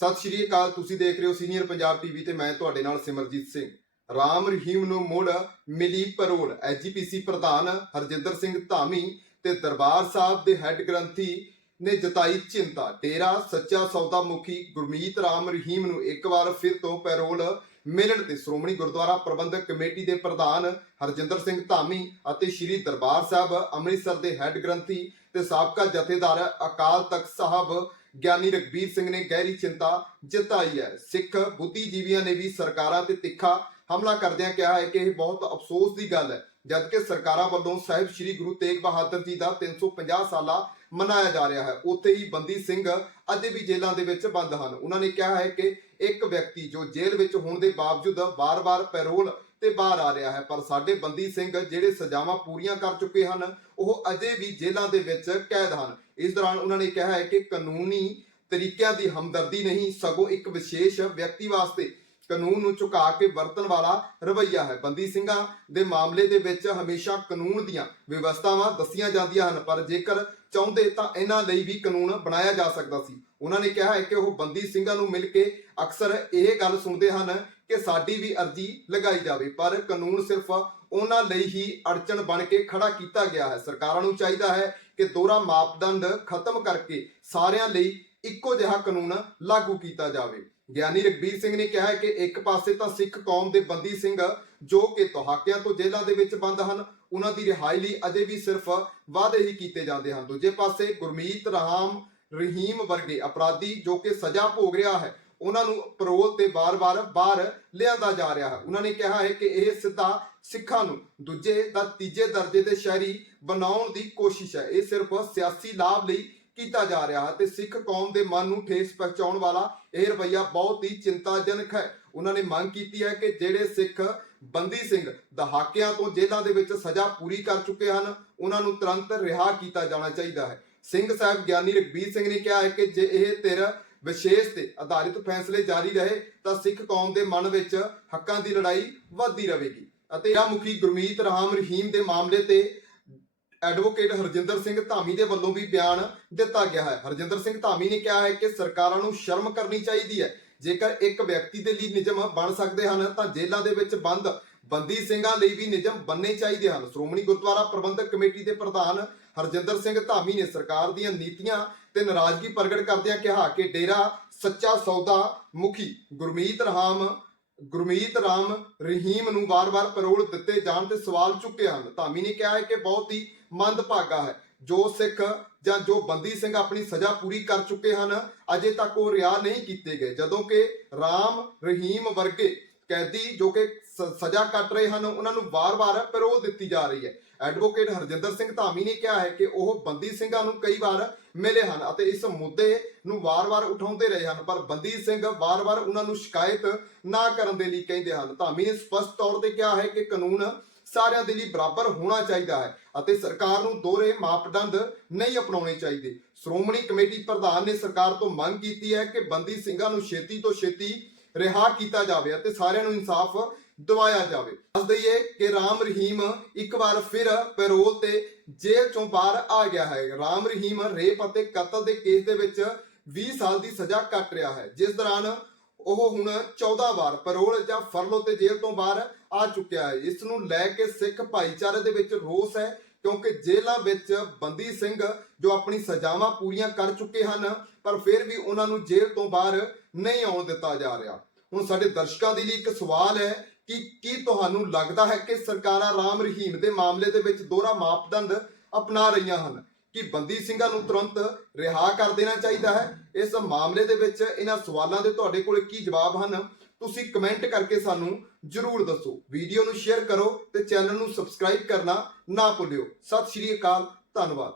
ਸਤਿ ਸ਼੍ਰੀ ਅਕਾਲ, ਤੁਸੀਂ ਦੇਖ ਰਹੇ ਹੋ ਸੀਨੀਅਰ ਪੰਜਾਬ ਟੀਵੀ ਤੇ ਮੈਂ ਤੁਹਾਡੇ ਨਾਲ ਸਿਮਰਜੀਤ ਸਿੰਘ। ਰਾਮ ਰਹੀਮ ਨੂੰ ਮੁੜ ਮਿਲੀ ਪਰੋਲ ਐਜੀਪੀਸੀ ਪ੍ਰਧਾਨ ਹਰਜਿੰਦਰ ਸਿੰਘ ਧਾਮੀ ਤੇ ਦਰਬਾਰ ਸਾਹਿਬ ਦੇ ਹੈੱਡ ਗ੍ਰੰਥੀ ਨੇ ਜਤਾਈ ਚਿੰਤਾ। ਡੇਰਾ ਸੱਚਾ ਸੌਦਾ ਮੁਖੀ ਗੁਰਮੀਤ ਰਾਮ ਰਹੀਮ ਨੂੰ ਇੱਕ ਵਾਰ ਫਿਰ ਤੋਂ ਪੈਰੋਲ ਮਿਲਣ ਤੇ ਸ਼੍ਰੋਮਣੀ ਗੁਰਦੁਆਰਾ ਪ੍ਰਬੰਧਕ ਕਮੇਟੀ ਦੇ ਪ੍ਰਧਾਨ ਹਰਜਿੰਦਰ ਸਿੰਘ ਧਾਮੀ ਅਤੇ ਸ੍ਰੀ ਦਰਬਾਰ ਸਾਹਿਬ ਅੰਮ੍ਰਿਤਸਰ ਦੇ ਹੈੱਡ ਗ੍ਰੰਥੀ ਤੇ ਸਾਬਕਾ ਜਥੇਦਾਰ ਅਕਾਲ ਤਖਤ ਸਾਹਿਬ ਗਿਆਨੀ ਰਗਬੀਰ ਸਿੰਘ ਨੇ ਗਹਿਰੀ ਚਿੰਤਾ ਜਤਾਈ ਹੈ। ਸਿੱਖ ਬੁੱਧੀਜੀਵੀਆਂ ਨੇ ਵੀ ਸਰਕਾਰਾਂ ਤੇ ਤਿੱਖਾ ਹਮਲਾ ਕਰਦਿਆਂ ਕਿਹਾ ਹੈ ਕਿ ਇਹ ਬਹੁਤ ਅਫਸੋਸ ਦੀ ਗੱਲ ਹੈ, ਜਦਕਿ ਸਰਕਾਰਾਂ ਵੱਲੋਂ ਸਾਹਿਬ ਸ੍ਰੀ ਗੁਰੂ ਤੇਗ ਬਹਾਦਰ ਜੀ ਦਾ 350 ਸਾਲਾ ਮਨਾਇਆ ਜਾ ਰਿਹਾ ਹੈ। ਉੱਥੇ ਹੀ ਬੰਦੀ ਸਿੰਘ ਅਜੇ ਵੀ ਜੇਲ੍ਹਾਂ ਦੇ ਵਿੱਚ ਬੰਦ ਹਨ। ਉਹਨਾਂ ਨੇ ਕਿਹਾ ਹੈ ਕਿ ਇੱਕ ਵਿਅਕਤੀ ਜੋ ਜੇਲ੍ਹ ਵਿੱਚ ਹੋਣ ਦੇ ਬਾਵਜੂਦ ਵਾਰ-ਵਾਰ ਪੈਰੋਲ ਤੇ ਬਾਹਰ ਆ ਰਿਹਾ ਹੈ। ਪਰ ਸਾਡੇ ਬੰਦੀ ਸਿੰਘ ਜਿਹੜੇ ਸਜ਼ਾਵਾਂ ਪੂਰੀਆਂ ਕਰ ਚੁੱਕੇ ਹਨ, ਉਹ ਅਜੇ ਵੀ ਜੇਲ੍ਹਾਂ ਦੇ ਵਿੱਚ ਕੈਦ ਹਨ। ਇਸ ਦੌਰਾਨ ਉਹਨਾਂ ਨੇ ਕਿਹਾ ਹੈ ਕਿ ਕਾਨੂੰਨੀ ਤਰੀਕਿਆਂ ਦੀ ਹਮਦਰਦੀ ਨਹੀਂ, ਸਗੋਂ ਇੱਕ ਵਿਸ਼ੇਸ਼ ਵਿਅਕਤੀ ਵਾਸਤੇ ਕਾਨੂੰਨ ਨੂੰ ਝੁਕਾ ਕੇ ਵਰਤਣ ਵਾਲਾ ਰਵੱਈਆ ਹੈ। ਬੰਦੀ ਸਿੰਘਾਂ ਦੇ ਮਾਮਲੇ ਦੇ ਵਿੱਚ ਹਮੇਸ਼ਾ ਕਾਨੂੰਨ ਦੀਆਂ ਵਿਵਸਥਾਵਾਂ ਦੱਸੀਆਂ ਜਾਂਦੀਆਂ ਹਨ, ਪਰ ਜੇਕਰ ਚਾਹੁੰਦੇ ਤਾਂ ਇਹਨਾਂ ਲਈ ਵੀ ਕਾਨੂੰਨ ਬਣਾਇਆ ਜਾ ਸਕਦਾ ਸੀ। ਉਹਨਾਂ ਨੇ ਕਿਹਾ ਹੈ ਕਿ ਉਹ ਬੰਦੀ ਸਿੰਘਾਂ ਨੂੰ ਮਿਲ ਕੇ ਅਕਸਰ ਇਹ ਗੱਲ ਸੁਣਦੇ ਹਨ ਕਿ ਸਾਡੀ ਵੀ ਅਰਜ਼ੀ ਲਗਾਈ ਜਾਵੇ, ਪਰ ਕਾਨੂੰਨ ਸਿਰਫ ਉਹਨਾਂ ਲਈ ਹੀ ਅੜਚਣ ਬਣ ਕੇ ਖੜਾ ਕੀਤਾ ਗਿਆ ਹੈ। ਸਰਕਾਰਾਂ ਨੂੰ ਚਾਹੀਦਾ ਹੈ ਕਿ ਦੋਹਰਾ ਮਾਪਦੰਡ ਖਤਮ ਕਰਕੇ ਸਾਰਿਆਂ ਲਈ ਇੱਕੋ ਜਿਹਾ ਕਾਨੂੰਨ ਲਾਗੂ ਕੀਤਾ ਜਾਵੇ। ਗਿਆਨੀ ਰਗਬੀਰ ਸਿੰਘ ਨੇ ਕਿਹਾ ਕਿ ਇੱਕ ਪਾਸੇ ਤਾਂ ਸਿੱਖ ਕੌਮ ਦੇ ਬੰਦੀ ਸਿੰਘ ਜੋ ਕਿ ਤੁਹਾਕਿਆਂ ਤੋਂ ਜੇਲ੍ਹਾਂ ਦੇ ਵਿੱਚ ਬੰਦ ਹਨ, ਉਹਨਾਂ ਦੀ ਰਿਹਾਈ ਲਈ ਅਜੇ ਵੀ ਸਿਰਫ ਵਾਅਦੇ ਹੀ ਕੀਤੇ ਜਾਂਦੇ ਹਨ। ਦੂਜੇ ਪਾਸੇ ਗੁਰਮੀਤ ਰਾਮ ਰਹੀਮ ਵਰਗੇ ਅਪਰਾਧੀ ਜੋ ਕਿ ਸਜ਼ਾ ਭੋਗ ਰਿਹਾ ਹੈ, ਉਹਨਾਂ ਨੂੰ ਪਰੋਲ ਤੇ ਬਾਰ-ਬਾਰ ਬਾਹਰ ਲਿਆਂਦਾ ਜਾ ਰਿਹਾ ਹੈ। ਉਹਨਾਂ ਨੇ ਕਿਹਾ ਹੈ ਕਿ ਇਹ ਸਿੱਧਾ ਸਿੱਖਾਂ ਨੂੰ ਦੂਜੇ ਦਾ ਤੀਜੇ ਦਰਜੇ ਦੇ ਸ਼ਹਿਰੀ ਬਣਾਉਣ ਦੀ ਕੋਸ਼ਿਸ਼ ਹੈ। ਇਹ ਸਿਰਫ ਸਿਆਸੀ ਲਾਭ ਲਈ ਕੀਤਾ ਜਾ ਰਿਹਾ ਹੈ ਤੇ ਸਿੱਖ ਕੌਮ ਦੇ ਮਨ ਨੂੰ ਠੇਸ ਪਹੁੰਚਾਉਣ ਵਾਲਾ ਇਹ ਰਵੱਈਆ ਬਹੁਤ ਹੀ ਚਿੰਤਾਜਨਕ ਹੈ। ਉਹਨਾਂ ਨੇ ਮੰਗ ਕੀਤੀ ਹੈ ਕਿ ਜਿਹੜੇ ਸਿੱਖ ਬੰਦੀ ਸਿੰਘ ਦਹਾਕਿਆਂ ਤੋਂ ਜੇਲ੍ਹਾਂ ਦੇ ਵਿੱਚ ਸਜ਼ਾ ਪੂਰੀ ਕਰ ਚੁੱਕੇ ਹਨ, ਉਹਨਾਂ ਨੂੰ ਤੁਰੰਤ ਰਿਹਾ ਕੀਤਾ ਜਾਣਾ ਚਾਹੀਦਾ ਹੈ। ਸਿੰਘ ਸਾਹਿਬ ਗਿਆਨੀ ਰਗਬੀਰ ਸਿੰਘ ਨੇ ਕਿਹਾ ਹੈ ਕਿ ਜੇ ਇਹ ਧਿਰ ਵਿਸ਼ੇਸ਼ ਤੇ ਆਧਾਰਿਤ ਫੈਸਲੇ ਜਾਰੀ ਰਹੇ, ਤਾਂ ਸਿੱਖ ਕੌਮ ਦੇ ਮਨ ਵਿੱਚ ਹੱਕਾਂ ਦੀ ਲੜਾਈ ਵੱਧਦੀ ਰਹੇਗੀ। ਅਤੇ ਇਹ ਮੁਖੀ ਗੁਰਮੀਤ ਰਾਮ ਰਹੀਮ ਦੇ ਮਾਮਲੇ ਤੇ ਐਡਵੋਕੇਟ ਹਰਜਿੰਦਰ ਸਿੰਘ ਧਾਮੀ ਦੇ ਵੱਲੋਂ ਵੀ ਬਿਆਨ ਦਿੱਤਾ ਗਿਆ ਹੈ। ਹਰਜਿੰਦਰ ਸਿੰਘ ਧਾਮੀ ਨੇ ਕਿਹਾ ਹੈ ਕਿ ਸਰਕਾਰਾਂ ਨੂੰ ਸ਼ਰਮ ਕਰਨੀ ਚਾਹੀਦੀ ਹੈ। ਜੇਕਰ ਇੱਕ ਵਿਅਕਤੀ ਦੇ ਲਈ ਨਿਯਮ ਬਣ ਸਕਦੇ ਹਨ, ਤਾਂ ਜੇਲ੍ਹਾਂ ਦੇ ਵਿੱਚ ਬੰਦ ਬੰਦੀ ਸਿੰਘਾਂ ਲਈ ਵੀ ਨਿਯਮ ਬਣਨੇ ਚਾਹੀਦੇ ਹਨ। ਸ਼੍ਰੋਮਣੀ ਗੁਰਦੁਆਰਾ ਪ੍ਰਬੰਧਕ ਕਮੇਟੀ ਦੇ ਪ੍ਰਧਾਨ ਹਰਜਿੰਦਰ ਸਿੰਘ ਧਾਮੀ ਨੇ ਸਰਕਾਰ ਦੀਆਂ ਨੀਤੀਆਂ ਤੇ ਨਾਰਾਜ਼ਗੀ ਪ੍ਰਗਟ ਕਰਦਿਆਂ ਕਿਹਾ ਕਿ ਡੇਰਾ ਸੱਚਾ ਸੌਦਾ ਮੁਖੀ ਗੁਰਮੀਤ ਰਾਮ ਗੁਰਮੀਤ ਰਾਮ ਰਹੀਮ ਨੂੰ ਵਾਰ-ਵਾਰ ਪੈਰੋਲ ਦਿੱਤੇ ਜਾਣ ਤੇ ਸਵਾਲ ਚੁੱਕੇ ਹਨ। ਧਾਮੀ ਨੇ ਕਿਹਾ ਹੈ ਕਿ ਬਹੁਤ ਹੀ ਮੰਦਭਾਗਾ ਹੈ। ਜੋ ਸਿੱਖ ਜਾਂ ਜੋ ਬੰਦੀ ਸਿੰਘ ਆਪਣੀ ਸਜ਼ਾ ਪੂਰੀ ਕਰ ਚੁੱਕੇ ਹਨ, ਅਜੇ ਤੱਕ ਉਹ ਰਿਹਾ ਨਹੀਂ ਕੀਤੇ ਗਏ। ਜਦੋਂ ਕਿ ਰਾਮ ਰਹੀਮ ਵਰਗੇ ਕੈਦੀ ਜੋ ਕਿ ਸਜ਼ਾ ਕੱਟ ਰਹੇ ਹਨ, ਉਹਨਾਂ ਨੂੰ ਵਾਰ-ਵਾਰ ਪੈਰੋਲ ਦਿੱਤੀ ਜਾ ਰਹੀ ਹੈ। ਐਡਵੋਕੇਟ ਹਰਜਿੰਦਰ ਸਿੰਘ ਧਾਮੀ ਨੇ ਕਿਹਾ ਹੈ ਕਿ ਉਹ ਬੰਦੀ ਸਿੰਘਾਂ ਨੂੰ ਕਈ ਵਾਰ ਮਿਲੇ ਹਨ ਅਤੇ ਇਸ ਮੁੱਦੇ ਨੂੰ ਵਾਰ-ਵਾਰ ਉਠਾਉਂਦੇ ਰਹੇ ਹਨ, ਪਰ ਬੰਦੀ ਸਿੰਘ ਵਾਰ-ਵਾਰ ਉਹਨਾਂ ਨੂੰ ਸ਼ਿਕਾਇਤ ਨਾ ਕਰਨ ਦੇ ਲਈ ਕਹਿੰਦੇ ਹਨ। ਧਾਮੀ ਨੇ ਸਪਸ਼ਟ ਤੌਰ ਤੇ ਕਿਹਾ ਹੈ ਕਿ ਕਾਨੂੰਨ ਸਾਰਿਆਂ ਦੇ ਲਈ ਬਰਾਬਰ ਹੋਣਾ ਚਾਹੀਦਾ ਹੈ ਅਤੇ ਸਰਕਾਰ ਨੂੰ ਦੋਹਰੇ ਮਾਪਦੰਡ ਨਹੀਂ ਅਪਣਾਉਣੇ ਚਾਹੀਦੇ। ਸ਼੍ਰੋਮਣੀ ਕਮੇਟੀ ਪ੍ਰਧਾਨ ਨੇ ਸਰਕਾਰ ਤੋਂ ਮੰਗ ਕੀਤੀ ਹੈ ਕਿ ਬੰਦੀ ਸਿੰਘਾਂ ਨੂੰ ਛੇਤੀ ਤੋਂ ਛੇਤੀ ਰਿਹਾ ਕੀਤਾ ਜਾਵੇ ਅਤੇ ਸਾਰਿਆਂ ਨੂੰ ਇਨਸਾਫ ਦਿਵਾਇਆ ਜਾਵੇ। ਦੱਸ ਦਈਏ ਕਿ ਰਾਮ ਰਹੀਮ ਇੱਕ ਵਾਰ ਫਿਰ ਪੈਰੋਲ ਤੇ ਜੇਲ੍ਹ ਚੋਂ ਬਾਹਰ ਆ ਗਿਆ ਹੈ। ਰਾਮ ਰਹੀਮ ਰੇਪ ਅਤੇ ਕਤਲ ਦੇ ਕੇਸ ਦੇ ਵਿੱਚ 20 ਸਾਲ ਦੀ ਸਜ਼ਾ ਕੱਟ ਰਿਹਾ ਹੈ। ਜਿਸ ਦੌਰਾਨ ਉਹ ਹੁਣ 14 ਵਾਰ ਪੈਰੋਲ ਜਾਂ ਫਰਲੋ ਤੇ ਜੇਲ੍ਹ ਤੋਂ ਬਾਹਰ ਆ ਚੁੱਕਿਆ ਹੈ। ਇਸ ਨੂੰ ਲੈ ਕੇ ਸਿੱਖ ਭਾਈਚਾਰੇ ਦੇ ਵਿੱਚ ਰੋਸ ਹੈ ਕਿਉਂਕਿ ਜੇਲ੍ਹਾਂ ਵਿੱਚ ਬੰਦੀ ਸਿੰਘ ਜੋ ਆਪਣੀ ਸਜ਼ਾਵਾਂ ਪੂਰੀਆਂ ਕਰ ਚੁੱਕੇ ਹਨ, ਪਰ ਫਿਰ ਵੀ ਉਹਨਾਂ ਨੂੰ ਜੇਲ੍ਹ ਤੋਂ ਬਾਹਰ ਨਹੀਂ ਆਉਣ ਦਿੱਤਾ ਜਾ ਰਿਹਾ। ਹੁਣ ਸਾਡੇ ਦਰਸ਼ਕਾਂ ਦੇ ਲਈ ਇੱਕ ਸਵਾਲ ਹੈ ਕਿ ਕੀ ਤੁਹਾਨੂੰ ਲੱਗਦਾ ਹੈ ਕਿ ਸਰਕਾਰਾਂ ਰਾਮ ਰਹੀਮ ਦੇ ਮਾਮਲੇ ਦੇ ਵਿੱਚ ਦੋਹਰਾ ਮਾਪਦੰਡ ਅਪਣਾ ਰਹੀਆਂ ਹਨ? ਕਿ ਬੰਦੀ ਸਿੰਘਾਂ ਨੂੰ ਤੁਰੰਤ ਰਿਹਾ ਕਰ ਦੇਣਾ ਚਾਹੀਦਾ ਹੈ? ਇਸ ਮਾਮਲੇ ਦੇ ਵਿੱਚ ਇਹਨਾਂ ਸਵਾਲਾਂ ਦੇ ਤੁਹਾਡੇ ਕੋਲ ਕੀ ਜਵਾਬ ਹਨ? ਤੁਸੀਂ ਕਮੈਂਟ ਕਰਕੇ ਸਾਨੂੰ ਜਰੂਰ ਦੱਸੋ। ਵੀਡੀਓ ਨੂੰ ਸ਼ੇਅਰ ਕਰੋ ਤੇ ਚੈਨਲ ਨੂੰ ਸਬਸਕ੍ਰਾਈਬ ਕਰਨਾ ਨਾ ਭੁੱਲਿਓ। ਸਤਿ ਸ਼੍ਰੀ ਅਕਾਲ, ਧੰਨਵਾਦ।